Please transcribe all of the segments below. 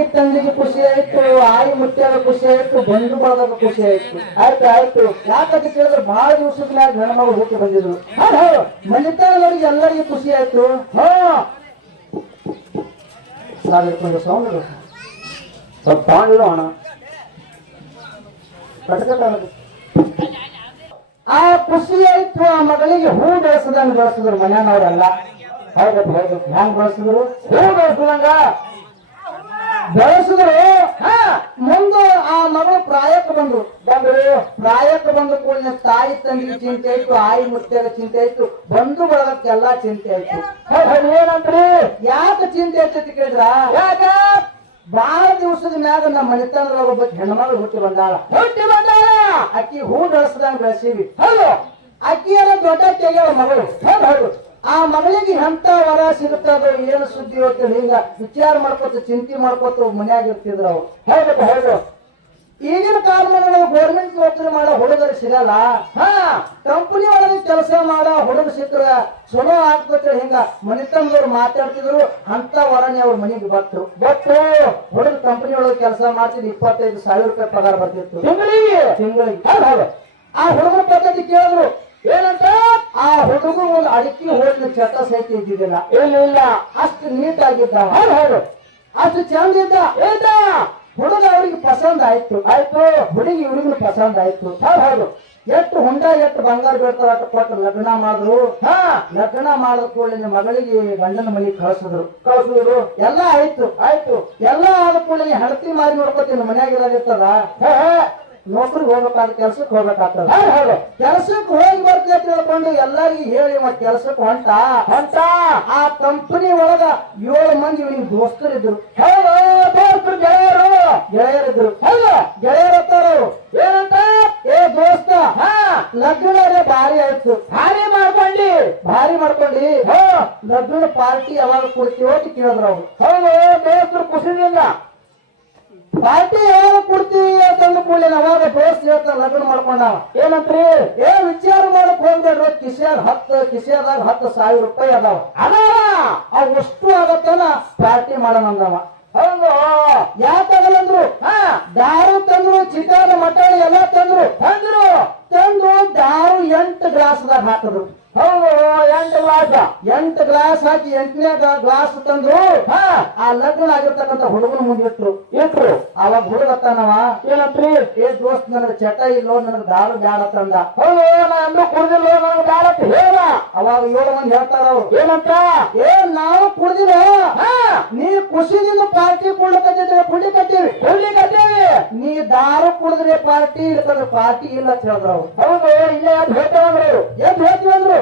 ತಾಯಿ ತಂದೆಗೆ ಖುಷಿ ಆಯ್ತು, ಆಯಿ ಮುತ್ಯಾಗ ಖುಷಿ ಆಯ್ತು, ಬಂಧು ಬಳಗ ಖುಷಿ ಆಯ್ತು. ಆಯ್ತು ಯಾಕಂತ ಕೇಳಿದ್ರೆ ಬಹಳ ದಿವಸದ ಮ್ಯಾಗ ಹೆಣ್ಮಗಳು ಹುಟ್ಟಿ ಬಂದಿದ್ರು. ಮನಿತನದವ್ರಿಗೆ ಎಲ್ಲರಿಗೂ ಖುಷಿ ಆಯ್ತು. ಸೌಂಡ್ ಸ್ವಲ್ಪ ತಗೊಂಡಿರೋ ಅಣ್ಣ ಆ ಖುಷಿ ಆಯ್ತು. ಆ ಮಗಳಿಗೆ ಹೂ ಬೆಳೆಸದಂಗ ಬೆಳೆಸಿದ್ರು ಮನೆಯವ್ರೆಲ್ಲ. ಹೌದು ಹ್ಯಾಂಗ ಬೆಳೆಸಿದ್ರು? ಹೂ ಬೆಳೆಸದಂಗ ಬೆಳೆಸಿದ್ರು. ಮುಂದೆ ಆ ಮಗಳು ಪ್ರಾಯಕ್ಕೆ ಬಂದ್ರು. ಪ್ರಾಯಕ್ಕೆ ಬಂದ ಕೂಡಲೇ ತಾಯಿ ತಂದಿಗೆ ಚಿಂತೆ ಆಯ್ತು, ಆಯಿ ಮುತ್ಯಾಗ ಚಿಂತೆ ಆಯ್ತು, ಬಂಧು ಬಳಗಕ್ಕೆಲ್ಲ ಚಿಂತೆ ಆಯ್ತು. ಏನಂತ್ರಿ? ಯಾಕೆ ಚಿಂತೆ ಆಯ್ತು ಅಂತ ಕೇಳಿದ್ರ, ಯಾಕ ಬಾಳ ದಿವಸದ ಮ್ಯಾಗ ನಮ್ಮ ಮನಿತನದಾಗ ಒಬ್ಬ ಹೆಣ್ಮಗಳು ಹುಟ್ಟಿ ಬಂದಾಳ. ಅಕ್ಕಿ ಹೂ ಬೆಳೆಸದಂಗ ಬೆಳೆಸೀವಿ. ಹೌದು, ಅಕ್ಕಿಯರ ದೊಡ್ಡ ತೆಗೆಯವ ಮಗಳು. ಹೌದು, ಆ ಮಗಳಿಗೆ ಎಂತ ವರ ಸಿಗುತ್ತದ ಏನು ಸುದ್ದಿ ಹೋಗ್ತೇನೆ ಹಿಂಗ ವಿಚಾರ ಮಾಡ್ಕೊತ ಚಿಂತೆ ಮಾಡ್ಕೊತ ಮನ್ಯಾಗ ಇರ್ತಿದ್ರು ಅವ್ರು. ಹೌದು, ಈಗಿನ ಕಾಲದಲ್ಲಿ ಗೌರ್ಮೆಂಟ್ ನೌಕರಿ ಮಾಡೋ ಹುಡುಗರು ಸಿಗಲ್ಲ. ಕಂಪನಿ ಒಳಗೆ ಕೆಲಸ ಮಾಡೋ ಹುಡುಗ ಸಿಕ್ಕರ ಚಲೋ ಆಗ್ತದೆ. ಹಿಂಗ ಮನಿತನದವ್ರು ಮಾತಾಡ್ತಿದ್ರು. ಅಂತ ವರನೇ ಅವ್ರ ಮನೆಗೆ ಬತ್ತು ಹುಡುಗ ಕಂಪನಿ ಒಳಗೆ ಕೆಲಸ ಮಾಡ್ತಿದ್ರು. 25,000 ರೂಪಾಯಿ ಪಗಾರ ಬರ್ತಿತ್ತು ತಿಂಗಳಿಗೆ. ಆ ಹುಡುಗರ ಪದ್ಧತಿ ಕೇಳಿದ್ರು. ಏನಂತ? ಆ ಹುಡುಗ ಒಂದು ಅಡಿಕೆ ಹೋಳಿನ ಚಟ ಸಹಿತ ಇದ್ದಿದ್ದಿಲ್ಲ. ಇಲ್ಲ ಅಷ್ಟು ನೀಟ್ ಆಗಿದ್ದ. ಹೌದು, ಅಷ್ಟು ಚಂದ ಇದ್ದ. ಹುಡುಗ ಅವ್ರಿಗೆ ಪಸಂದ್ ಆಯ್ತು. ಹುಡುಗಿ ಹುಡುಗನ ಪಸಂದ್ ಆಯ್ತು. ಹೌದು, ಎಷ್ಟು ಹುಂಡ ಎಷ್ಟು ಬಂಗಾರ ಬೀಳ್ತಾರ ಅಷ್ಟು ಕೊಟ್ಟು ಲಗ್ನ ಮಾಡಿದ್ರು. ಲಗ್ನ ಮಾಡಿದ ಕೂಡಲೇ ಮಗಳಿಗೆ ಗಂಡನ ಮನೆಗೆ ಕಳ್ಸಿದ್ರು. ಎಲ್ಲ ಆಯ್ತು. ಎಲ್ಲ ಆದ ಕೂಡಲೇ ಹೆಂಡತಿ ಮಾರಿ ನೋಡ್ಕೊತೀನಿ ಮನ್ಯಾಗ ಇರೋದಿರ್ತದ. ನೌಕರಿಗೆ ಹೋಗ್ಬೇಕಾದ ಕೆಲ್ಸಕ್ಕೆ ಹೋಗ್ಬೇಕಾಗ್ತದ. ಕೆಲ್ಸಕ್ಕೆ ಹೋಗಿ ಬರ್ತೀವಿ ಅಂತ ತಿಳ್ಕೊಂಡು ಎಲ್ಲರಿಗೂ ಹೇಳಿ ಮತ್ ಕೆಲ್ಸಕ್ಕೆ ಹೊಂಟ. ಆ ಕಂಪನಿ ಒಳಗ 7 ಮಂದಿ ಇವನಿಗೆ ದೋಸ್ತರಿದ್ರು. ಗೆಳೆಯರಿದ್ರು. ಗೆಳೆಯರ ಹತ್ತಾರ ಅವರು ಏನಂತ? ಏ ದೋಸ್ತ, ಲಗ್ನ ಭಾರಿ ಆಯ್ತು. ಭಾರಿ ಮಾಡ್ಕೊಂಡಿ ಲಗ್ನ ಪಾರ್ಟಿ ಯಾವಾಗ ಕೊಡ್ತೀವೋ ಅಂತ ಕೇಳಿದ್ರು ಅವ್ರು. ಹೌದು, ದೋಸ್ತರು ಖುಷಿಯಿಂದ ಪಾರ್ಟಿ ಯಾವಾಗ ಕೊಡ್ತೀವಿ ಅಂತಂದು ಕೂಡಲೇ ಅವಾಗ ದೋಸ್ತ್ ಹೇಳ್ತಾರ ಲಗ್ನ ಮಾಡ್ಕೊಂಡವ. ಏನಂತ್ರಿ? ವಿಚಾರ ಮಾಡಕ್ ಹೋಗ್ಬೇಡ್ರಿ, ಕಿಸೆದಾಗ 10,000 ರೂಪಾಯಿ ಅದಾವ. ಅಷ್ಟು ಆಗತ್ತನ ಪಾರ್ಟಿ ಮಾಡೋಣ ಅಂದವ. ಹೌದು, ಯಾಕಾಗಲ್ಲಂದ್ರು? ದಾರು ತಂದ್ರು, ಚಿಕನ್ ಮಟನ್ ಎಲ್ಲ ತಂದು ದಾರು 8 ಗ್ಲಾಸ್ದಾಗ ಹಾಕಿದ್ರು. ಹೌದು, 8 ಗ್ಲಾಸ್ ಹಾಕಿ 8ನೇ ಗ್ಲಾಸ್ ತಂದ್ರು. ಆ ಲಗ್ನ ಆಗಿರ್ತಕ್ಕಂಥ ಹುಡುಗನ ಮುಂದಿಟ್ರು. ಅವಾಗ ಹುಡುಗತ್ತಾನವ. ಏನಂತ್ರಿ? ಏ ದೋಸ್ತ್, ನನಗೆ ಚಟ ಇಲ್ಲೋ, ನನಗೆ ದಾರು ಬ್ಯಾಡ ತಂದ. ಹೌದು, ನಾನು ಕುಡ್ದಿಲ್ಲೋ, ನನಗೆ ಬ್ಯಾಡ ಅಂತ ಹೇಳ. ಅವಾಗ 7 ಮಂದಿ ಹೇಳ್ತಾರ ಅವ್ರು. ಏನಂತ? ನಾವು ಕುಡ್ದಿಲ್ಲ, ನೀ ಖುಷಿದಿಂದ ಪಾರ್ಟಿ ಕುಡ್ಲಿ ಕಟ್ಟೀವಿ. ನೀ ದಾರು ಕುಡಿದ್ರೆ ಪಾರ್ಟಿ ಇರ್ತದ, ಪಾರ್ಟಿ ಇಲ್ಲ ಅಂತ ಹೇಳಿದ್ರು ಅವ್ರು. ಹೌದು, ಇಲ್ಲೇ ಹೇಳ್ತೀವಿ ಅಂದ್ರು.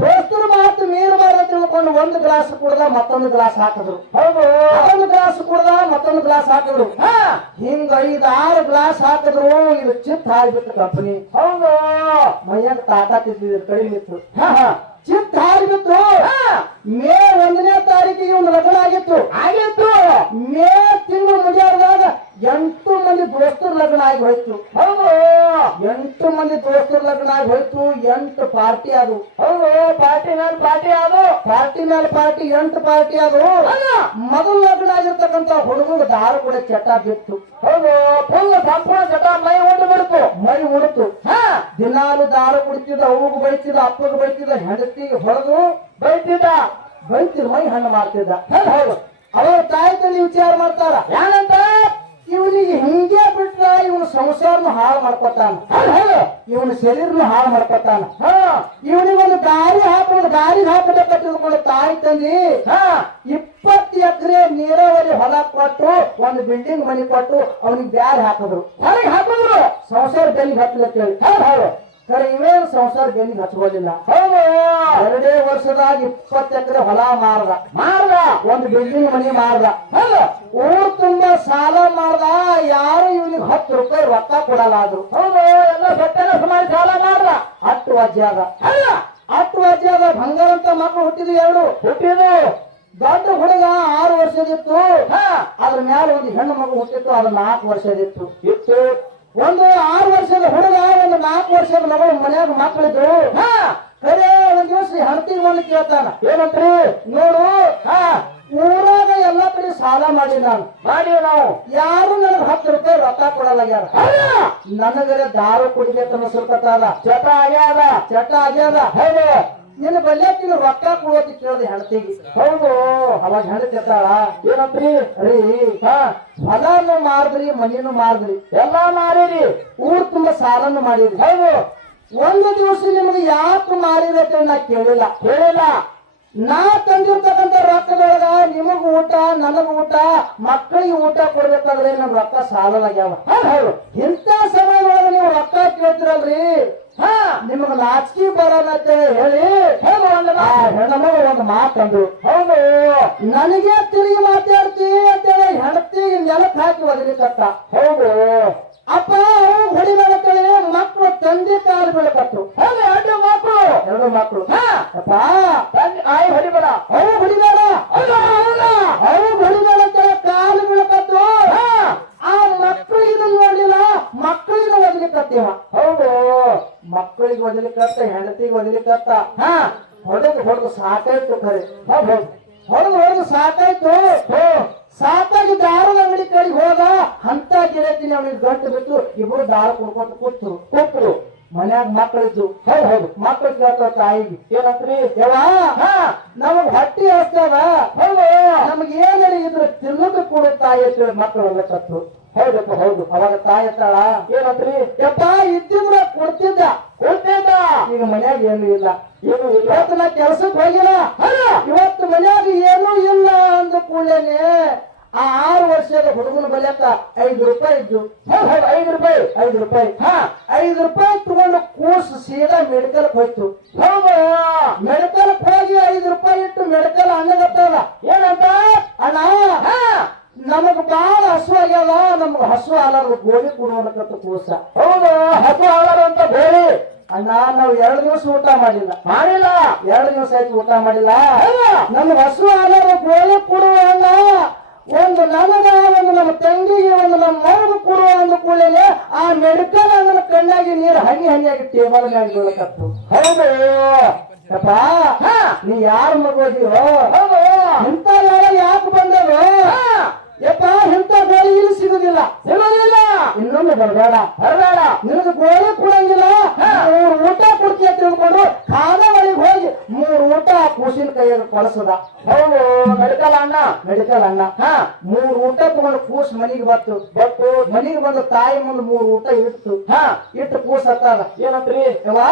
ದೋಸ್ತರು ಮಾತು ಮೀರು ಮಾರ ತಿಳ್ಕೊಂಡು 1 ಗ್ಲಾಸ್ ಕುಡ್ದ ಮತ್ತೊಂದು ಗ್ಲಾಸ್ ಹಾಕಿದ್ರು. ಹೌದು, ಮತ್ತೊಂದು ಗ್ಲಾಸ್ ಕುಡ್ದ ಮತ್ತೊಂದು ಗ್ಲಾಸ್ ಹಾಕಿದ್ರು. ಹಿಂಗ 5-6 ಗ್ಲಾಸ್ ಹಾಕಿದ್ರು. ಇದು ಚಿತ್ ಹಾರಿಬಿಟ್ಟು ಕಂಪನಿ. ಹೌದು, ಮೈಯಾಗ ತಾಕತ್ತಿದ್ರು, ಕಡಿಮೆ ಇತ್ತು. ಚಿತ್ ಹಾರಿಬಿಟ್ಟು ಮೇ 1ನೇ ತಾರೀಕಿಗೆ ಒಂದು ಲಗ್ನ ಆಗಿತ್ತು. ಮೇ ತಿಂಗಳು ಮುಗಿಯಾರದಾಗ 8 ಮಂದಿ ದೋಸ್ತರು ಲಗ್ನ ಆಗಿ ಹೋಯ್ತು. ಹೌದು, 8 ಮಂದಿ ದೋಸ್ತರು ಲಗ್ನ ಆಗಿ ಹೋಯ್ತು. 8 ಪಾರ್ಟಿ ಅದು. ಹೌದು, ಪಾರ್ಟಿ ಮೇಲೆ ಪಾರ್ಟಿ 8 ಪಾರ್ಟಿ ಅದು. ಮೊದಲು ಲಗ್ನ ಆಗಿರ್ತಕ್ಕಂಥ ಹುಡುಗ ದಾರು ಕೂಡ ಚಟ ಬಿತ್ತು. ಹೌದು, ಫುಲ್ ಸಂಪೂರ್ಣ ಚಟ ಮೈ ಉಡಿತು. ದಿನಾಲು ದಾರು ಕುಡಿತಿದ್ದ, ಅವ್ಗೆ ಬೈತಿದ್ದ, ಅಪ್ಪಗೆ ಬೈತಿದ್ದ, ಹೆಂಡತಿಗೆ ಹೊಡೆದು ಬೈತಿದ್ದ, ಮೈ ಹಣ್ಣು ಮಾಡ್ತಿದ್ದ. ಹೌದು, ಅವ್ರ ತಾಯಿ ತಂದೆ ವಿಚಾರ ಮಾಡ್ತಾರ. ಏನಂತ? ಇವನಿಗೆ ಹಿಂಗೆ ಬಿಟ್ರ ಇವನು ಸಂಸಾರನು ಹಾಳು ಮಾಡ್ಕೊತಾನ, ಇವನ ಶರೀರನು ಹಾಳು ಮಾಡ್ಕೊತಾನ. ಇವನಿಗೊಂದು ಗಾರಿ ಹಾಕಬೇಕಂತ ತಿಳ್ಕೊಂಡು ತಾಯಿ ತಂದಿ 20 ಎಕರೆ ನೀರಾವರಿ ಹೊಲ ಕೊಟ್ಟು, ಒಂದು ಬಿಲ್ಡಿಂಗ್ ಮನೆ ಕೊಟ್ಟು ಅವನಿಗೆ ಬ್ಯಾರೆ ಹಾಕಿದ್ರು. ಸಂಸಾರ ಬೆನ್ನಿಗೆ ಹತ್ತಲತ್ತೇಳಿ. ಖರೆ ಇವೇನು ಸಂಸಾರ ಬೆನ್ನಿಗೆ ಹಚ್ಕೊಳ್ಳಿಲ್ಲ. 2 ವರ್ಷದಾಗ 20 ಎಕರೆ ಹೊಲ ಮಾರ್ದ, ಒಂದು ಬಿಲ್ಡಿಂಗ್ ಮನೆ ಮಾರ್ದ. ಊರ್ ತುಂಬಾ ಸಾಲ ಮಾಡ್ದ. ಯಾರು ಇವನಿಗೆ 10 ರೂಪಾಯಿ ರೊಕ್ಕ ಕೊಡಲ್ಲ ಆದ್ರು. ಹೌದು, ಎಲ್ಲ ಸತ್ಯನ ಸುಮಾರು ಸಾಲ ಮಾಡ್ದ. 8 ವಜ್ಜಾದ ಬಂಗಾರ ಅಂತ ಮಕ್ಕಳು ಹುಟ್ಟಿದ್ವು. ದೊಡ್ಡ ಹುಡುಗ 6 ವರ್ಷದಿತ್ತು. ಅದ್ರ ಮ್ಯಾಲ ಒಂದು ಹೆಣ್ಣು ಮಗು ಹುಟ್ಟಿತ್ತು, ಅದು 4 ವರ್ಷದಿತ್ತು. ಒಂದು 6 ವರ್ಷದ ಹುಡುಗ, ಒಂದು 4 ವರ್ಷದ ಮಗಳು ಮನ್ಯಾಗ ಮಕ್ಕಳಿದ್ರು. ಖರೆ ಒಂದ್ ದಿವಸ ಹೆಂಡತಿಗೆ ಬಂದು ಕೇಳ್ತಾನ. ಏನಂತ್ರಿ? ನೋಡು, ಊರಾಗ ಎಲ್ಲಾ ಕಡೆ ಸಾಲ ಮಾಡಿ ನಾನು ನಾವು ಯಾರು ನನಗೆ 10 ರೂಪಾಯಿ ರೊಕ್ಕ ಕೊಡಲಾಗ್ಯಾರ. ನನಗರೆ ದಾರು ಕುಡಿಬೇಕು ಅನ್ನಿಸ್ಕತ್ತಾದ. ಚಟ ಆಗ್ಯಾದ. ಹೌದು. ನಿನ್ನ ಬಲ್ಯಾಕಿನ ರೊಕ್ಕ ಕೊಡೋತಿ ಕೇಳಿದೆ ಹೆಂಡತಿಗೆ. ಹೌದು. ಅವಾಗ ಹೆಂಡತಿರ್ತಾಳ, ಏನಂತ್ರಿ? ರೀ ಹೊಲನು ಮಾರಿದ್ರಿ, ಮನಿನೂ ಮಾರಿದ್ರಿ, ಎಲ್ಲಾ ಮಾರಿರಿ, ಊರ್ ತುಂಬ ಸಾಲನು ಮಾಡಿದ್ರಿ. ಹೌದು. ಒಂದು ದಿವಸ ನಿಮ್ಗೆ ಯಾಕೆ ಮಾರಿರತ್ತೆ ನಾ ಕೇಳಿಲ್ಲ. ನಾ ತಂದಿರ್ತಕ್ಕಂಥ ರೊಕ್ಕದೊಳಗ ನಿಮಗ ಊಟ, ನನಗ ಊಟ, ಮಕ್ಕಳಿಗೆ ಊಟ ಕೊಡ್ಬೇಕಾದ್ರೆ ನಮ್ ರೊಕ್ಕ ಸಾಲಲಾಗ್ಯಾವ. ಹೌದು. ಇಂಥ ಸಮಯದೊಳಗ ನೀವು ರೊಕ್ಕ ಕೇಳ್ತಿರಲ್ರಿ, ನಿಮಗ ನಾಚಿಕೆ ಬರಲ್ಲ ಅಂತ ಹೇಳಿ ಹೆಣ್ಣಮಗ ಒಂದು ಮಾತಂದ್ರು. ಹೌದು. ನನಗೆ ತಿರುಗಿ ಮಾತಾಡ್ತಿ ಅಂತೇಳಿ ಹೆಂಡತಿಗೆ ನೆಲಕ್ಕೆ ಹಾಕಿ ಒದಲಿಕತ್ತ. ಹೌದು. ಅಪ್ಪ ಹೊಡಿಬೇಕಂತೇಳಿ ಮಕ್ಕಳು ತಂದೆ ಕಾಲು ಬೀಳಕತ್ತು. ಎರಡು ಮಕ್ಕಳು. ಅಪ್ಪ ಆಯ್ ಹೊಡಿಬೇಡ, ಅವು ಹೊಡಿಬೇಡ, ಅವು ಹೊಡಿಬೇಡ ಅಂತೇಳಿ ಕಾಲು ಬೀಳಕತ್ತು. ಆ ಮಕ್ಕಳಿಗೆ ನೋಡ್ಲಿಲ್ಲ, ಮಕ್ಕಳಿಗೆ ಒದಲಿಕತ್ತೀವ. ಹೌದು. ಮಕ್ಕಳಿಗೆ ಒದಲಿಕತ್ತ, ಹೆಂಡತಿಗೆ ಒದಲಿಕತ್ತ. ಹೊಡೆದು ಸಾಕಾಯ್ತು. ಖರೆ ಹೊಡೆದು ಸಾಕಾಯ್ತು. ಸಾಕಾಗಿ ದಾರದ ಅಂಗಡಿ ಕಡೆಗೆ ಹೋದ. ಅಂತ ಗಿಡತೀನಿ ಅವನಿಗೆ ಗಂಟು ಬಿಟ್ಟು ಇಬ್ರು ದಾರ ಕುಡ್ಕೊಂತ ಕೂತ್ರು. ಮನ್ಯಾಗ ಮಕ್ಕಳಿದ್ದು. ಹೌದು. ಮಕ್ಕಳು ಕೇಳ್ತಾವ ತಾಯಿಗೆ, ಏನಂತ್ರಿ? ನಮಗ್ ಹೊಟ್ಟಿ ಹಚ್ಚಾವ, ಹೌದು, ನಮಗ್ ಏನಾರ ಇದ್ರ ತಿನ್ನೋದು ಕೊಡು ತಾಯಿ ಅಂತೇಳಿ ಮಕ್ಕಳು ಒಲ್ಲಕತ್ತು. ಹೌದಪ್ಪ, ಹೌದು. ಅವಾಗ ತಾಯಿ ಇರ್ತಾಳ, ಏನಂತ್ರಿ? ಯಪ್ಪ ಇದ್ದಿದ್ರ ಕೊಡ್ತಿದ್ದ, ಈಗ ಮನ್ಯಾಗ ಏನು ಇಲ್ಲ. ಇವತ್ತು ನಾ ಕೆಲ್ಸಕ್ಕೆ ಹೋಗಿಲ್ಲ, ಇವತ್ತು ಮನ್ಯಾಗ ಏನೂ ಇಲ್ಲ ಅಂದ ಕೂಡಲೇನೆ ಆ 6 ವರ್ಷದ ಹುಡುಗನ ಬಲ್ಯಕ್ಕ 5 ರೂಪಾಯಿ ಇದ್ದು. 5 ರೂಪಾಯಿ 5 ರೂಪಾಯಿ 5 ರೂಪಾಯಿ ತಗೊಂಡು ಕೂಸು ಸೀದಾ ಮೆಡಿಕಲ್ ಹೋಯ್ತು. ಹೌದು. ಮೆಡಿಕಲ್ ಹೋಗಿ 5 ರೂಪಾಯಿ ಇಟ್ಟು ಮೆಡಿಕಲ್ ಅಣ್ಣಗತ್ತದ. ಏನಂತ? ಅಣ್ಣ, ನಮಗ್ ಬಾಳ ಹಸು ಆಗ್ಯಾವ, ನಮಗ್ ಹಸು ಹಾಲಾರ ಗೋಧಿ ಕೊಡುವಂತ ಕೂಸ. ಹೌದು. ಹಸು ಹಾಲಾರ ಅಂತ ಬೇರೆ. ಅಣ್ಣ, ನಾವು 2 ದಿವಸ ಊಟ ಮಾಡಿಲ್ಲ. 2 ದಿವಸ ಆಯ್ತು ಊಟ ಮಾಡಿಲ್ಲ. ನಮ್ಗೆ ಹಸು ಹಾಲಾರ ಗೋಧಿ ಕೊಡುವ ಅಣ್ಣ, ಒಂದು ನಮಗ, ಒಂದು ನಮ್ಮ ತಂಗಿಗೆ, ಒಂದು ನಮ್ಮ ಮಗು ಕೊಡುವ ಅಂದ ಕೂಡಲೇ ಆ ಮೆಡಿಕಲ್ ನನ್ನ ಕಣ್ಣಾಗಿ ನೀರು ಹನಿಯಾಗಿ ಟೇಬಲ್ ಮ್ಯಾಗ ಬೀಳಕತ್ತು. ಹೌದು. ಯಪ್ಪ, ನೀ ಯಾರ ಮಗುವದಿಯೋ? ಹೌದು. ಇಂಥ ಯಾಕೆ ಬಂದದು? ಯಪ್ಪ, ಇಂಥ ಗೋಳಿ ಇಲ್ಲಿ ಸಿಗುದಿಲ್ಲ. ಇನ್ನೊಮ್ಮೆ ಬರಬೇಡ. ನಿನಗೆ ಗೋಳಿ ಕೊಡಂಗಿಲ್ಲ, 3 ಊಟ ಕೊಡ್ತೀಯ ತಿಳ್ಕೊಂಡು ಖಾನಾವಳಿಗೆ ಹೋಗಿ 3 ಊಟ ಕೂಸಿನ ಕೈಯಾಗ ಕೊಳಸದ. ಹೌದು. ಮೆಡಿಕಲ್ ಅಣ್ಣ 3 ಊಟ ತಗೊಂಡು ಕೂಸ್ ಮನಿಗೆ ಬತ್ತು. ಮನಿಗೆ ಬಂದು ತಾಯಿ ಮುಂದೆ 3 ಊಟ ಇಟ್ಟು ಕೂಸ್ ಹತ್ತದ. ಏನಂತ್ರಿ? ಯವ್ವಾ,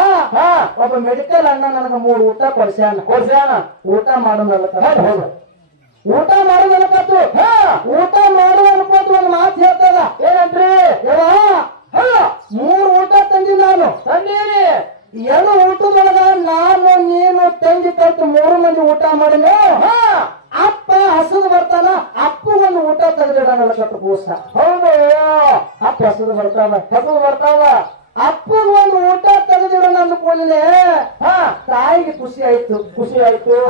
ಒಬ್ಬ ಮೆಡಿಕಲ್ ಅಣ್ಣ ನನಗ 3 ಊಟ ಕೊಡ್ಸ್ಯಾನ. ಊಟ ಮಾಡೋದಲ್ಲ, ಊಟ ಮಾಡೋದಲ್ಲಕತ್ತು. ಊಟ ಮಾಡುವ ಅನ್ಕೋತ ಒಂದು ಮಾತು ಹೇಳ್ತದ. ಏನಂತ್ರಿ? ಯವ್ವಾ, 3 ಊಟ ತಂದಿಲ್ಲ ನಾನು. ತಂದೀರಿ. 2 ಊಟದೊಳಗ ನಾನು, ನೀನು, ತಂಗಿ ಕಲ್ತು 3 ಮಂದಿ ಊಟ ಮಾಡಿನ. ಅಪ್ಪ ಹಸದು ಬರ್ತಾನ, ಅಪ್ಪಗೊಂದು ಊಟ ತೆಗೆದಿಡನಲ್ಲಕತ್ತು ಕೂಸ. ಹೌದು. ಅಪ್ಪ ಹಸದು ಬರ್ತಾವ, ಅಪ್ಪಗ ಒಂದು ಊಟ ತೆಗೆದಿಡೋಣ ಅಂದ್ಕೊಳ್ಳೆ ತಾಯಿಗೆ ಖುಷಿ ಆಯ್ತು.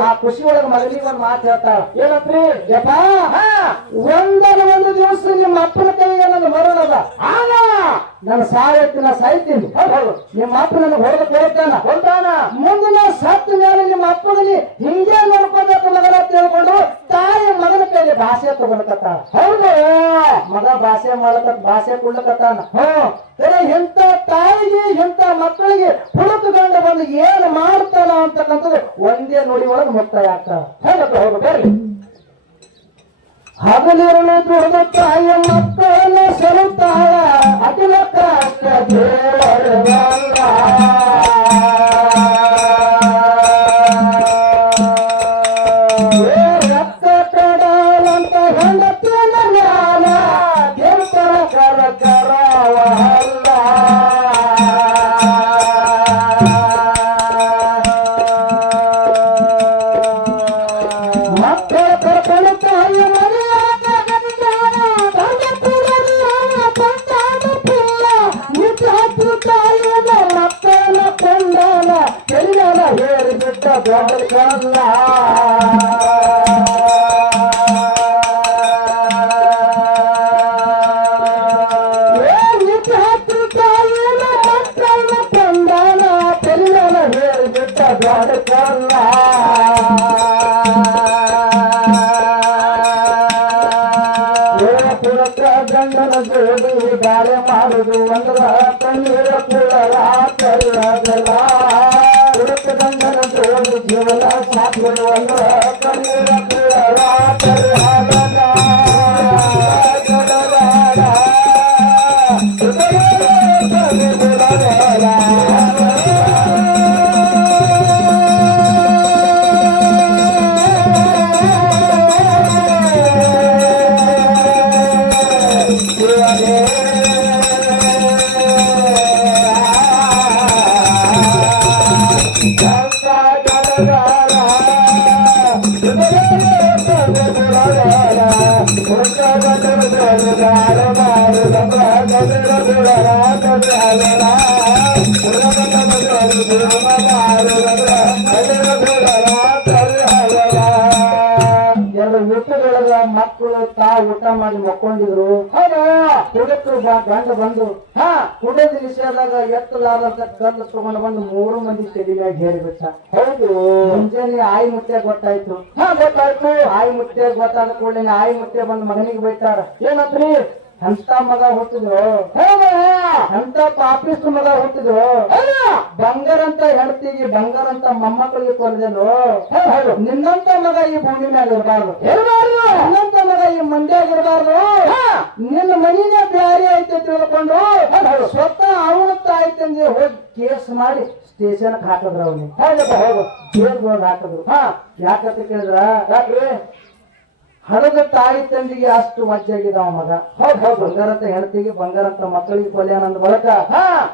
ಆ ಖುಷಿ ಒಳಗೆ ಮಗನಿಗೆ ಒಂದು ಮಾತು ಹೇಳ್ತಾಳ. ಏನಂತ್ರಿ? ಯಪ್ಪ, ಒಂದು ದಿವಸ ನಿಮ್ಮ ಅಪ್ಪನ ಕೈಗೆ ನನ್ನ ಮರಣದ, ನನ್ನ ಸಾಯ್ತು, ನಾ ಸಾಯ್ತೀನಿ. ನಿಮ್ಮ ಅಪ್ಪ ನನಗೆ ಹೊರತಾನ. ಮುಂದೆ ನಾ ಸತ್ತ ಮೇಲೆ ನಿಮ್ಮ ಅಪ್ಪಗನಿ ಹಿಂಗೆ ನೋಡ್ಕೋಬೇಕು ಮಗನ ಅಂತ ಹೇಳ್ಕೊಂಡು ತಾಯಿ ಮಗನ ಕೈಲಿ ಭಾಷೆ ತಗೊಳಕತ್ತಾಳ. ಹೌದು. ಮಗ ಭಾಷೆ ಕೊಡ್ಲಕತ್ತಾನ. ಇಂಥ ತಾಯಿಗೆ, ಇಂಥ ಮಕ್ಕಳಿಗೆ ಹುಡುಕುಗಂಡು ಬಂದು ಏನು ಮಾಡ್ತಾನ ಅಂತಕ್ಕಂಥದ್ದು ಒಂದೇ ನುಡಿ ಒಳಗೆ ಮುಕ್ತಾಯ ಆಗ್ತಾವ. ಹೌದು. ಬರ್ರಿ. ಹಗಲಿರಲು ದುಡಿದ ತಾಯಿಯ ಮಕ್ಕಳನ್ನು ಸಲುತ್ತಾಳ, ಅಖಿಲ ಕಷ್ಟ ದೇವರಲ್ಲ. ರಕ್ತ ಕಡಲಂತ ಹೆಂಡತಿನ ಜ್ಞಾನ ದೇವತರ ಕರಕರವಲ್ಲ. ಮಕ್ಕಳ ಕರ್ಕೊಂಡು ತಾಯಿಯ ತಾಯಿಯ ಮಕ್ಕಳನ್ನ ಗಂಡನ ಜೋಡಿ ಬ್ಯಾರೆ ಮಾಡುದು ಅಂದ್ರ ಕಣ್ಣೀರ ಕುಳರಾತರಿ ಆಗಲ್ಲ ಹುಡುಕ ಗಂಡನ ಜೋಡಿ ಜೀವನ ಸಾಕುದು ಅಂದ್ರ ಕಣ್ಣೀರ ಕುಳರಾತರಿ ಆಗಲ್ಲ ಎರಡು ಊಟದೊಳಗ ಮಕ್ಕಳು ಊಟ ಮಾಡಿ ಮಕ್ಕೊಂಡಿದ್ರು ಹುಡುಕರು ಗಂಡ ಬಂದು ಕುಡಿದ ನಿಷೇಧಾಗ ಎತ್ತಲಾರಂತ ಕಲ್ಲು ತಗೊಂಡು ಬಂದು 3 ಮಂದಿ ತೆಲಿಮ್ಯಾಗ ಹೇರಿಬಿಟ್ಟ. ಹೌದು ಮುಂಜಾನೆ ಆಯಿ ಮುತ್ತೆ ಗೊತ್ತಾಯ್ತು. ಗೊತ್ತಾಯ್ತು ಆಯಿ ಮುತ್ತೆ ಗೊತ್ತಾದ ಕೂಡಲೇ ಆಯಿ ಮುತ್ತೆ ಬಂದು ಮಗನಿಗೆ ಬೈತಾರ. ಏನಂತ್ರಿ ಅಂತ ಮಗ ಹುಟ್ಟಿದ್ರು ಅಂತ ಪಾಪಿಸ್ಟ್ ಮಗ ಹುಟ್ಟಿದ್ರು ಬಂಗಾರ ಅಂತ ಹೆಂಡತಿಗೆ ಬಂಗಾರ ಅಂತ ಮೊಮ್ಮಕ್ಕಳಿಗೆ ಕೊಲ್ದೇನು ನಿನ್ನಂತ ಮಗ ಈ ಭೂಮಿ ಮ್ಯಾಗ ಇರಬಾರ್ದು ನಿನ್ನಂತ ಮಗ ಈ ಮಂಡ್ಯಾಗ ಇರಬಾರ್ದು ನಿನ್ನ ಮನಿನೇ ಬ್ಯಾರೆ ಐತೆ ತಿಳ್ಕೊಂಡು ಸ್ವತಃ ಅವನ ತಾಯಿ ತಂದೆ ಹೋಗಿ ಕೇಸ್ ಮಾಡಿ ಸ್ಟೇಷನ್ ಹಾಕಿದ್ರು ಅವನಿಗೆ. ಹೌದಪ್ಪ ಹೌದು ಜೈಲ್ಗೆ ಹೋಗಿ ಹಾಕಿದ್ರು. ಯಾಕಂತ ಕೇಳಿದ್ರ ಯಾಕ್ರಿ ಹಡದ ತಾಯಿ ತಂದಿಗೆ ಅಷ್ಟು ಮಜ್ಜಾಗಿದ್ದಾವ ಮಗ. ಹೌದು ಬಂಗಾರಂತ ಹೆಂಡತಿಗೆ ಬಂಗಾರಂತ ಮಕ್ಕಳಿಗೆ ಕೊಲ್ಯಾನಂದ ಬಳಕ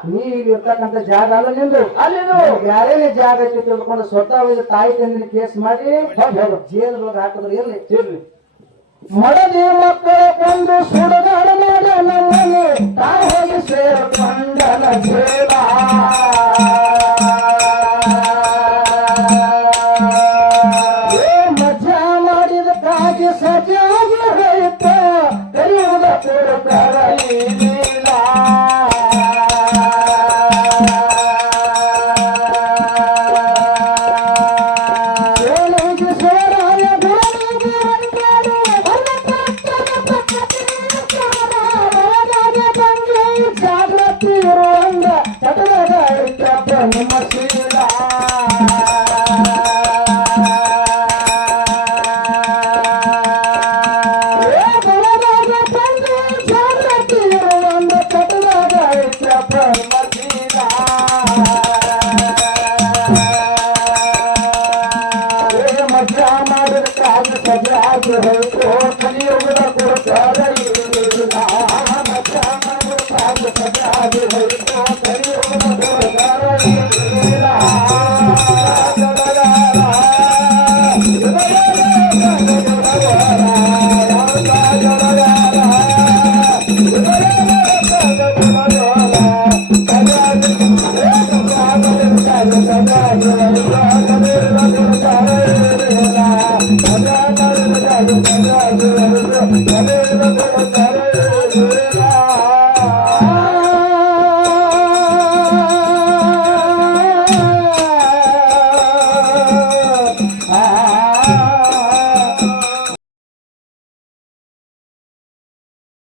ನೀ ಇಲ್ಲಿ ಇರ್ತಕ್ಕಂಥ ಜಾಗ ಅಲ್ಲ ನಿಂದು ಅಲ್ಲಿದು ಬ್ಯಾರೇನೆ ಜಾಗ ಐತಿ ತಿಳ್ಕೊಂಡು ಸ್ವತಃ ತಾಯಿ ತಂದಿನ ಕೇಸ್ ಮಾಡಿ ಜೈಲ್ ಹೋಗಿ ಹಾಕಿದ್ರು. ಎಲ್ಲಿ ಮಡದಿ ಮಕ್ಕಳ ಬಂದು ಸುಡಗಾಡ ಮಾಡ ನಮ್ಮನೆ ತಾಯಿ ಹೋಗಿ ಸೇರ್ಕೊಂಡನ ಜೇಲ ಸಜಾಗಿ ಹೋಯ್ತ ಕರೆಯುವುದ ಪುರಕರ ಲೀಲ ಜಾಗೃತಿ ಇರುವಂಗ ಚಟದ ನಿಮ್ಮ ಶೀಲ ಮಜಾ ಮಾಡಿದ ಕಾಲ ಸಜಾಗಿ ಹೋಯ್ತು ಕಲಿಯುವುದ ಪುರಕರ ಲೀಲ ಮಜಾ ಮಾಡಿದ ಕಾಲ ಸಜಾಗಿ ಹೋಯ್ತು ಕಲಿಯುವುದ ಪುರಕರ ಲೀಲ ಸಜಾಗಿ